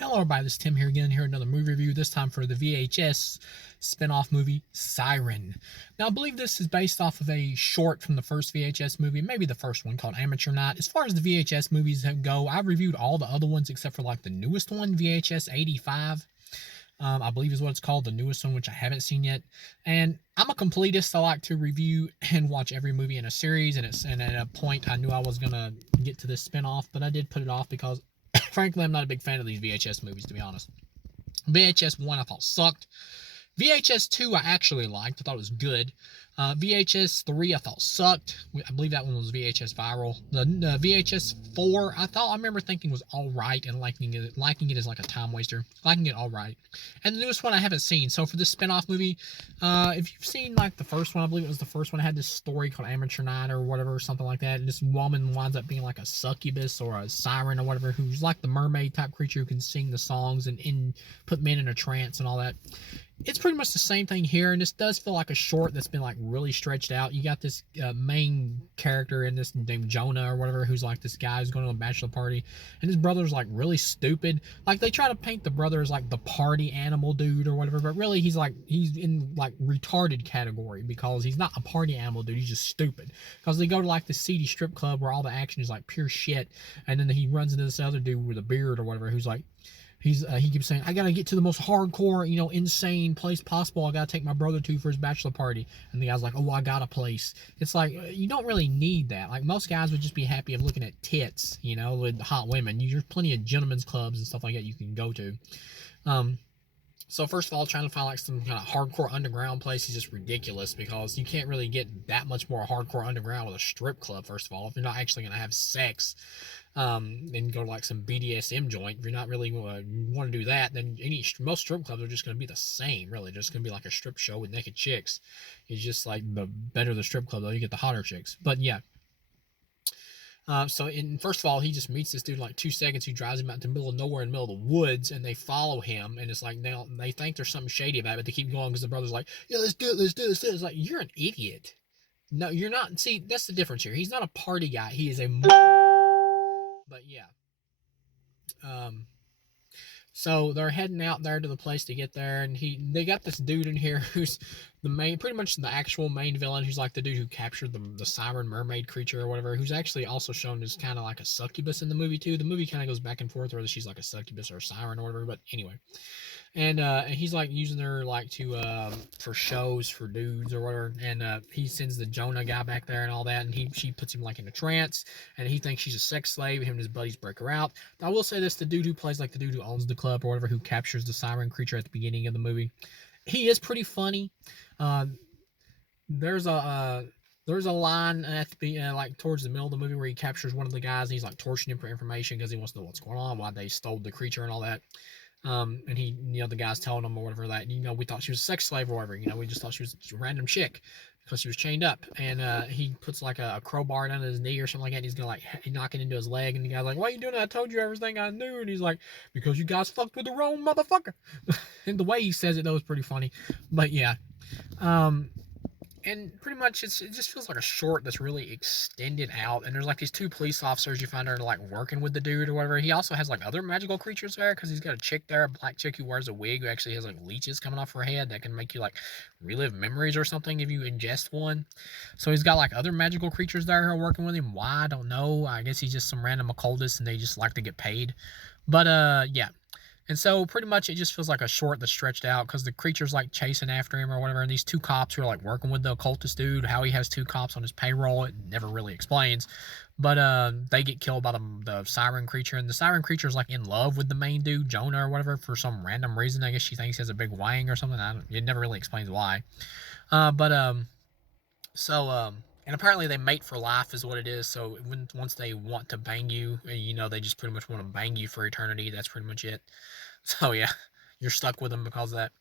Hello everybody, this is Tim here again, here another movie review, this time for the VHS spin-off movie, Siren. Now, I believe this is based off of a short from the first VHS movie, maybe the first one, called Amateur Night. As far as the VHS movies go, I've reviewed all the other ones except for like the newest one, VHS 85. I believe is what it's called, the newest one, which I haven't seen yet. And I'm a completist. I like to review and watch every movie in a series, and at a point I knew I was gonna get to this spin-off, but I did put it off because frankly, I'm not a big fan of these VHS movies, to be honest. VHS 1 I thought sucked. VHS 2 I actually liked. I thought it was good. VHS 3 I thought sucked. I believe that one was VHS Viral. The VHS 4 I remember thinking was alright and liking it as like a time waster. Liking it alright. And the newest one I haven't seen. So for this spin-off movie, if you've seen like the first one, I believe it was the first one, it had this story called Amateur Night or whatever, or something like that. And this woman winds up being like a succubus or a siren or whatever, who's like the mermaid type creature who can sing the songs and put men in a trance and all that. It's pretty much the same thing here, and this does feel like a short that's been like really stretched out. You got this main character in this named Jonah or whatever, who's like this guy who's going to a bachelor party, and his brother's like really stupid. Like they try to paint the brother as like the party animal dude or whatever, but really he's in like retarded category because he's not a party animal dude. He's just stupid. Because they go to like the seedy strip club where all the action is like pure shit, and then he runs into this other dude with a beard or whatever who's like, he keeps saying, I gotta get to the most hardcore, insane place possible. I gotta take my brother to for his bachelor party. And the guy's like, oh, I got a place. It's like, you don't really need that. Like, most guys would just be happy of looking at tits, with hot women. There's plenty of gentlemen's clubs and stuff like that you can go to. So first of all, trying to find like some kind of hardcore underground place is just ridiculous because you can't really get that much more hardcore underground with a strip club. First of all, if you're not actually going to have sex, and go to like some BDSM joint, if you're not really want to do that, then most strip clubs are just going to be the same. Really, just going to be like a strip show with naked chicks. It's just like the better the strip club, though, you get the hotter chicks. But yeah. First of all, he just meets this dude in like 2 seconds who drives him out to the middle of nowhere in the middle of the woods, and they follow him, and it's like now they think there's something shady about it, but they keep going because the brother's like, yeah, let's do it, let's do it, let's do it. It's like, you're an idiot. No, you're not. See, that's the difference here. He's not a party guy. He is a. But yeah. Um, so they're heading out there to the place to get there, and they got this dude in here who's pretty much the actual main villain, who's like the dude who captured the siren mermaid creature or whatever, who's actually also shown as kind of like a succubus in the movie too. The movie kind of goes back and forth whether she's like a succubus or a siren or whatever, but anyway. And he's like using her like to for shows for dudes or whatever, and he sends the Jonah guy back there and all that, and she puts him like in a trance, and he thinks she's a sex slave. Him and his buddies break her out. Now, I will say this: the dude who plays like the dude who owns the club or whatever, who captures the siren creature at the beginning of the movie, he is pretty funny. There's a line at the like towards the middle of the movie where he captures one of the guys, and he's like torturing him for information because he wants to know what's going on, why they stole the creature and all that. And he, the guy's telling him or whatever that, we thought she was a sex slave or whatever, we just thought she was a random chick because she was chained up. And he puts like a crowbar down his knee or something like that, and he's gonna like knock it into his leg, and the guy's like, why are you doing that? I told you everything I knew. And he's like, because you guys fucked with the wrong motherfucker. And the way he says it though is pretty funny. But yeah. And pretty much it just feels like a short that's really extended out, and there's like these two police officers you find are like working with the dude or whatever. He also has like other magical creatures there because he's got a chick there, a black chick who wears a wig, who actually has like leeches coming off her head that can make you like relive memories or something if you ingest one. So he's got like other magical creatures there who are working with him. Why, I don't know. I guess he's just some random occultist and they just like to get paid. But yeah. And so pretty much it just feels like a short that's stretched out because the creature's like chasing after him or whatever. And these two cops who are like working with the occultist dude, how he has two cops on his payroll, it never really explains. But they get killed by the siren creature. And the siren creature is like in love with the main dude, Jonah or whatever, for some random reason. I guess she thinks he has a big wang or something. It never really explains why. And apparently they mate for life is what it is. So once they want to bang you, they just pretty much want to bang you for eternity. That's pretty much it. So yeah, you're stuck with them because of that.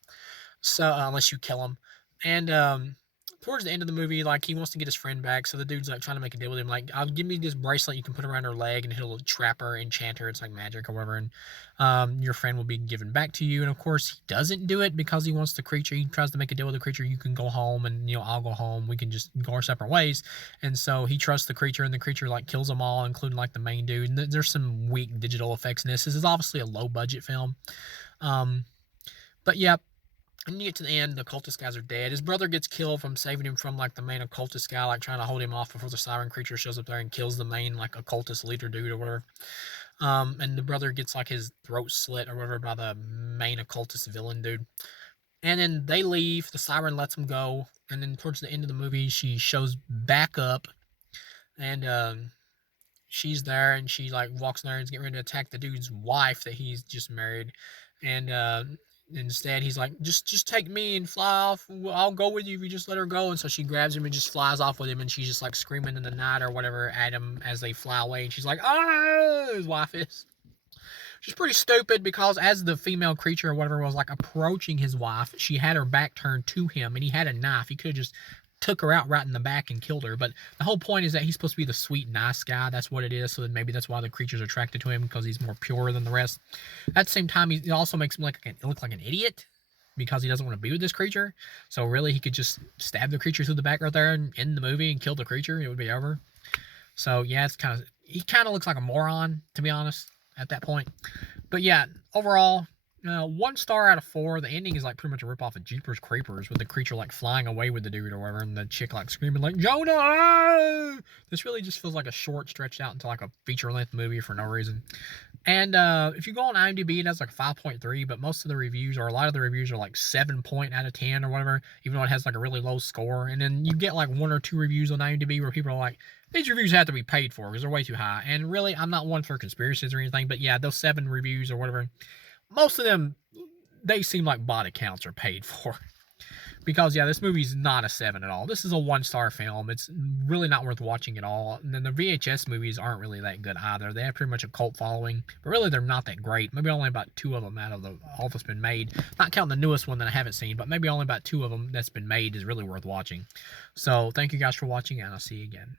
So unless you kill them. And towards the end of the movie, like, he wants to get his friend back, so the dude's like trying to make a deal with him, like, I'll give me this bracelet you can put around her leg, and he'll trap her, enchant her, it's like magic or whatever, and your friend will be given back to you. And of course, he doesn't do it because he wants the creature. He tries to make a deal with the creature. You can go home, and I'll go home. We can just go our separate ways. And so he trusts the creature, and the creature like kills them all, including like the main dude. And there's some weak digital effects in this. This is obviously a low budget film. But yeah, and you get to the end, the cultist guys are dead. His brother gets killed from saving him from like the main occultist guy, like trying to hold him off before the siren creature shows up there and kills the main like occultist leader dude or whatever. And the brother gets like his throat slit or whatever by the main occultist villain dude. And then they leave. The siren lets them go. And then towards the end of the movie, she shows back up, and she's there, and she like walks in there and is getting ready to attack the dude's wife that he's just married. And instead he's like, just take me and fly off. I'll go with you if you just let her go. And so she grabs him and just flies off with him, and she's just like screaming in the night or whatever at him as they fly away. And she's like, ah, his wife is. She's pretty stupid because as the female creature or whatever was like approaching his wife, she had her back turned to him, and he had a knife. He could have just took her out right in the back and killed her. But the whole point is that he's supposed to be the sweet, nice guy. That's what it is. So then maybe that's why the creature's attracted to him, because he's more pure than the rest. At the same time, it also makes him look like an idiot because he doesn't want to be with this creature. So really, he could just stab the creature through the back right there and end the movie and kill the creature. It would be over. So yeah, he kind of looks like a moron, to be honest, at that point. But yeah, overall, 1 star out of 4. The ending is like pretty much a ripoff of Jeepers Creepers, with the creature like flying away with the dude or whatever, and the chick like screaming like, Jonah! Ah! This really just feels like a short stretched out into like a feature-length movie for no reason. And if you go on IMDb, it has like a 5.3, but most of the reviews, or a lot of the reviews, are like 7 out of 10 or whatever, even though it has like a really low score. And then you get like 1 or 2 reviews on IMDb where people are like, these reviews have to be paid for because they're way too high. And really, I'm not one for conspiracies or anything, but yeah, those 7 reviews or whatever, most of them, they seem like body counts are paid for. Because, yeah, this movie's not a 7 at all. This is a 1-star film. It's really not worth watching at all. And then the VHS movies aren't really that good either. They have pretty much a cult following, but really they're not that great. Maybe only about 2 of them out of all that's been made. Not counting the newest one that I haven't seen, but maybe only about 2 of them that's been made is really worth watching. So, thank you guys for watching, and I'll see you again.